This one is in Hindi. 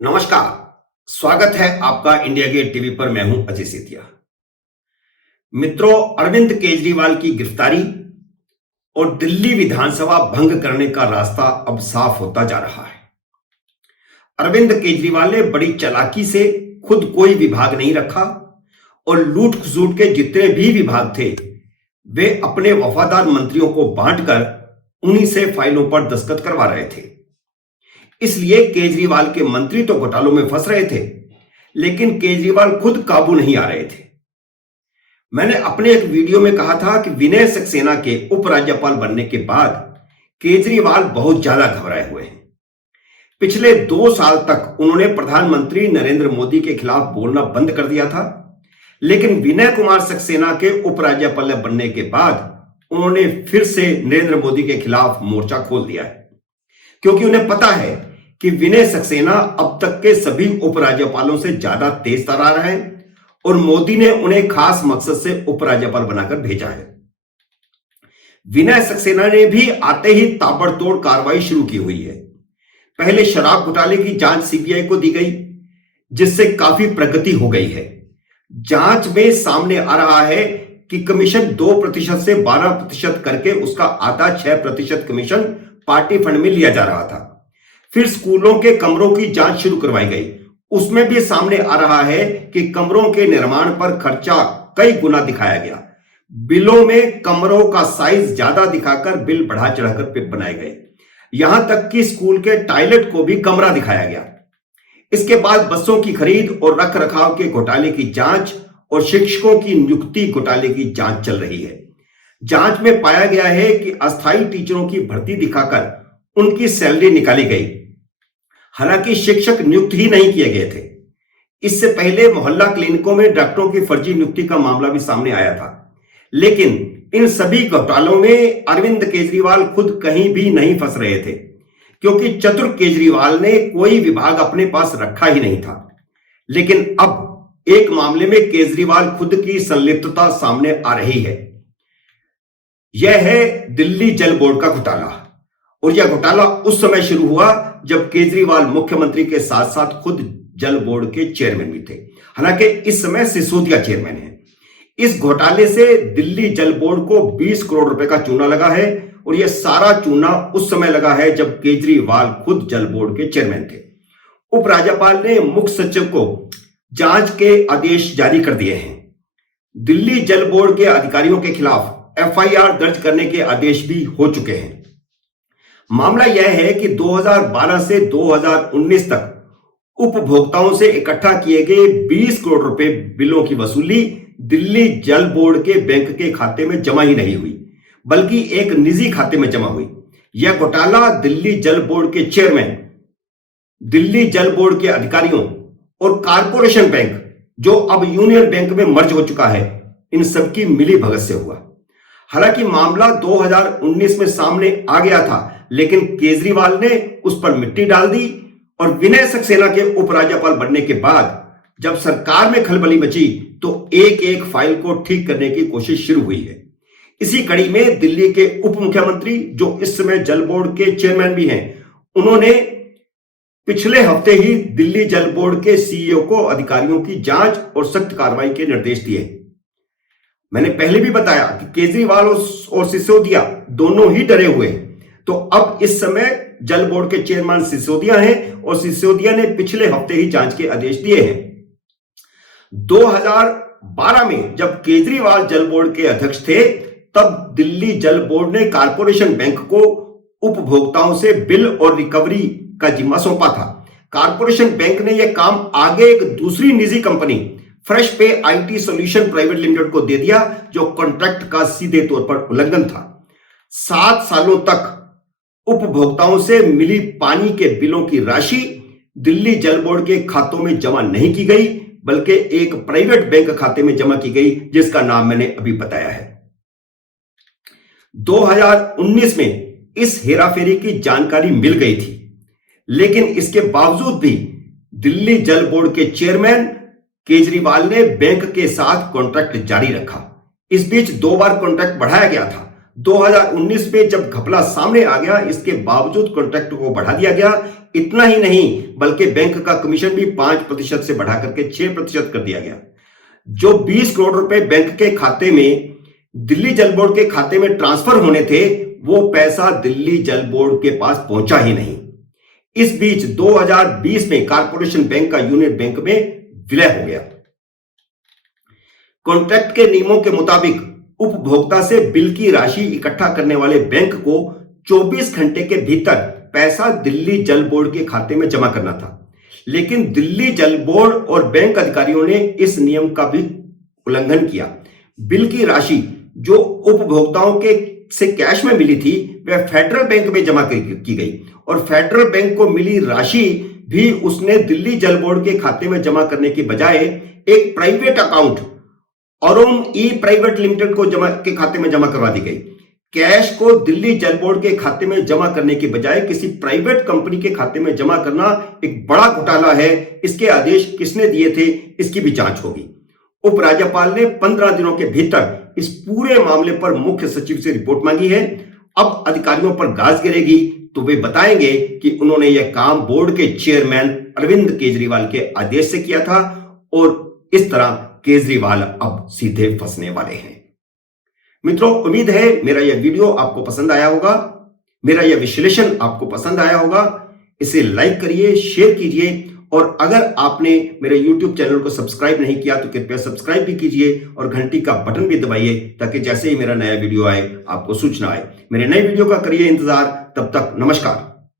नमस्कार। स्वागत है आपका इंडिया गेट टीवी पर। मैं हूं अजय सेतिया। मित्रों, अरविंद केजरीवाल की गिरफ्तारी और दिल्ली विधानसभा भंग करने का रास्ता अब साफ होता जा रहा है। अरविंद केजरीवाल ने बड़ी चालाकी से खुद कोई विभाग नहीं रखा और लूट खसूट के जितने भी विभाग थे वे अपने वफादार मंत्रियों को बांटकर उन्हीं से फाइलों पर दस्तखत करवा रहे थे। इसलिए केजरीवाल के मंत्री तो घोटालों में फंस रहे थे, लेकिन केजरीवाल खुद काबू नहीं आ रहे थे। मैंने अपने एक वीडियो में कहा था कि विनय सक्सेना के उपराज्यपाल बनने के बाद केजरीवाल बहुत ज्यादा घबराए हुए हैं। पिछले 2 साल तक उन्होंने प्रधानमंत्री नरेंद्र मोदी के खिलाफ बोलना बंद कर दिया था, लेकिन विनय कुमार सक्सेना के उपराज्यपाल बनने के बाद उन्होंने फिर से नरेंद्र मोदी के खिलाफ मोर्चा खोल दिया है, क्योंकि उन्हें पता है कि विनय सक्सेना अब तक के सभी उपराज्यपालों से ज्यादा तेज तर्रार है और मोदी ने उन्हें खास मकसद से उपराज्यपाल बनाकर भेजा है। विनय सक्सेना ने भी आते ही ताबड़तोड़ कार्रवाई शुरू की हुई है। पहले शराब घोटाले की जांच सीबीआई को दी गई, जिससे काफी प्रगति हो गई है। जांच में सामने आ रहा है कि कमीशन 2% से 12% करके उसका आधा 6% कमीशन पार्टी फंड में लिया जा रहा था। फिर स्कूलों के कमरों की जांच शुरू करवाई गई। उसमें भी सामने आ रहा है कि कमरों के निर्माण पर खर्चा कई गुना दिखाया गया। बिलों में कमरों का साइज ज्यादा दिखाकर बिल बढ़ा चढ़ाकर बनाए गए। यहां तक कि स्कूल के टॉयलेट को भी कमरा दिखाया गया। इसके बाद बसों की खरीद और रख रखाव के घोटाले की जांच और शिक्षकों की नियुक्ति घोटाले की जांच चल रही है। जांच में पाया गया है कि अस्थायी टीचरों की भर्ती दिखाकर उनकी सैलरी निकाली गई, हालांकि शिक्षक नियुक्त ही नहीं किए गए थे। इससे पहले मोहल्ला क्लिनिकों में डॉक्टरों की फर्जी नियुक्ति का मामला भी सामने आया था। लेकिन इन सभी घोटालों में अरविंद केजरीवाल खुद कहीं भी नहीं फंस रहे थे, क्योंकि चतुर केजरीवाल ने कोई विभाग अपने पास रखा ही नहीं था। लेकिन अब एक मामले में केजरीवाल खुद की संलिप्तता सामने आ रही है। यह है दिल्ली जल बोर्ड का घोटाला। और यह घोटाला उस समय शुरू हुआ जब केजरीवाल मुख्यमंत्री के साथ साथ खुद जल बोर्ड के चेयरमैन भी थे। हालांकि इस समय सिसोदिया चेयरमैन है। इस घोटाले से दिल्ली जल बोर्ड को 20 करोड़ रुपए का चूना लगा है और यह सारा चूना उस समय लगा है जब केजरीवाल खुद जल बोर्ड के चेयरमैन थे। उपराज्यपाल ने मुख्य सचिव को जांच के आदेश जारी कर दिए हैं। दिल्ली जल बोर्ड के अधिकारियों के खिलाफ एफआईआर दर्ज करने के आदेश भी हो चुके हैं। मामला यह है कि 2012 से 2019 तक उपभोक्ताओं से इकट्ठा किए गए 20 करोड़ रुपए बिलों की वसूली दिल्ली जल बोर्ड के बैंक के खाते में जमा ही नहीं हुई, बल्कि एक निजी खाते में जमा हुई। यह घोटाला दिल्ली जल बोर्ड के चेयरमैन, दिल्ली जल बोर्ड के अधिकारियों और कारपोरेशन बैंक, जो अब यूनियन बैंक में मर्ज हो चुका है, इन सबकी मिली भगत से हुआ। हालांकि मामला 2019 में सामने आ गया था, लेकिन केजरीवाल ने उस पर मिट्टी डाल दी और विनय सक्सेना के उपराज्यपाल बनने के बाद जब सरकार में खलबली मची तो एक एक फाइल को ठीक करने की कोशिश शुरू हुई है। इसी कड़ी में दिल्ली के उप मुख्यमंत्री, जो इस समय जल बोर्ड के चेयरमैन भी हैं, उन्होंने पिछले हफ्ते ही दिल्ली जल बोर्ड के सीईओ को अधिकारियों की जांच और सख्त कार्रवाई के निर्देश दिए। मैंने पहले भी बताया कि केजरीवाल और सिसोदिया दोनों ही डरे हुए हैं। तो अब इस समय जल बोर्ड के चेयरमैन सिसोदिया हैं और सिसोदिया ने पिछले हफ्ते ही जांच के आदेश दिए हैं। 2012 में जब केजरीवाल जल बोर्ड के अध्यक्ष थे, तब दिल्ली जल बोर्ड ने कारपोरेशन बैंक को उपभोक्ताओं से बिल और रिकवरी का जिम्मा सौंपा था। कारपोरेशन बैंक ने यह काम आगे एक दूसरी निजी कंपनी फ्रेश पे आईटी सॉल्यूशन प्राइवेट लिमिटेड को दे दिया, जो कॉन्ट्रैक्ट का सीधे तौर पर उल्लंघन था। 7 सालों तक उपभोक्ताओं से मिली पानी के बिलों की राशि दिल्ली जल बोर्ड के खातों में जमा नहीं की गई, बल्कि एक प्राइवेट बैंक खाते में जमा की गई, जिसका नाम मैंने अभी बताया है। 2019 में इस हेराफेरी की जानकारी मिल गई थी, लेकिन इसके बावजूद भी दिल्ली जल बोर्ड के चेयरमैन केजरीवाल ने बैंक के साथ कॉन्ट्रैक्ट जारी रखा। इस बीच 2 बार कॉन्ट्रैक्ट बढ़ाया गया था। 2019 में जब घपला सामने आ गया, इसके बावजूद कॉन्ट्रैक्ट को बढ़ा दिया गया। इतना ही नहीं बल्कि बैंक का कमीशन भी 5% से बढ़ा करके 6% कर दिया गया। जो 20 करोड़ रुपए बैंक के खाते में, दिल्ली जल बोर्ड के खाते में ट्रांसफर होने थे, वो पैसा दिल्ली जल बोर्ड के पास पहुंचा ही नहीं। इस बीच 2020 में कारपोरेशन बैंक का यूनियन बैंक में विलय हो गया। कॉन्ट्रैक्ट के नियमों के मुताबिक उपभोक्ता से बिल की राशि इकट्ठा करने वाले बैंक को 24 घंटे के भीतर पैसा दिल्ली जल बोर्ड के खाते में जमा करना था। लेकिन दिल्ली जल बोर्ड और बैंक अधिकारियों ने इस नियम का भी उल्लंघन किया। बिल की राशि जो उपभोक्ताओं के से कैश में मिली थी, वह फेडरल बैंक में जमा की गई और फेडरल बैंक को मिली राशि भी उसने दिल्ली जल बोर्ड के खाते में जमा करने के बजाय एक प्राइवेट अकाउंट अरोम ई प्राइवेट लिमिटेड को के खाते में जमा करवा दी गई। कैश को दिल्ली जल बोर्ड के खाते में जमा करने के बजाय किसी प्राइवेट कंपनी के खाते में जमा करना एक बड़ा घोटाला है। इसके आदेश किसने दिए थे, इसकी भी जांच होगी। उपराज्यपाल ने 15 दिनों के भीतर इस पूरे मामले पर मुख्य सचिव से रिपोर्ट मांगी है। अब अधिकारियों पर गाज गिरेगी तो वे बताएंगे कि उन्होंने यह काम बोर्ड के चेयरमैन अरविंद केजरीवाल के आदेश से किया था और इस तरह केजरीवाल अब सीधे फंसने वाले हैं। मित्रों, उम्मीद है मेरा यह वीडियो आपको पसंद आया होगा, मेरा यह विश्लेषण आपको पसंद आया होगा। इसे लाइक करिए, शेयर कीजिए और अगर आपने मेरे YouTube चैनल को सब्सक्राइब नहीं किया तो कृपया सब्सक्राइब भी कीजिए और घंटी का बटन भी दबाइए ताकि जैसे ही मेरा नया वीडियो आए आपको सूचना आए। मेरे नए वीडियो का करिए इंतजार। तब तक नमस्कार।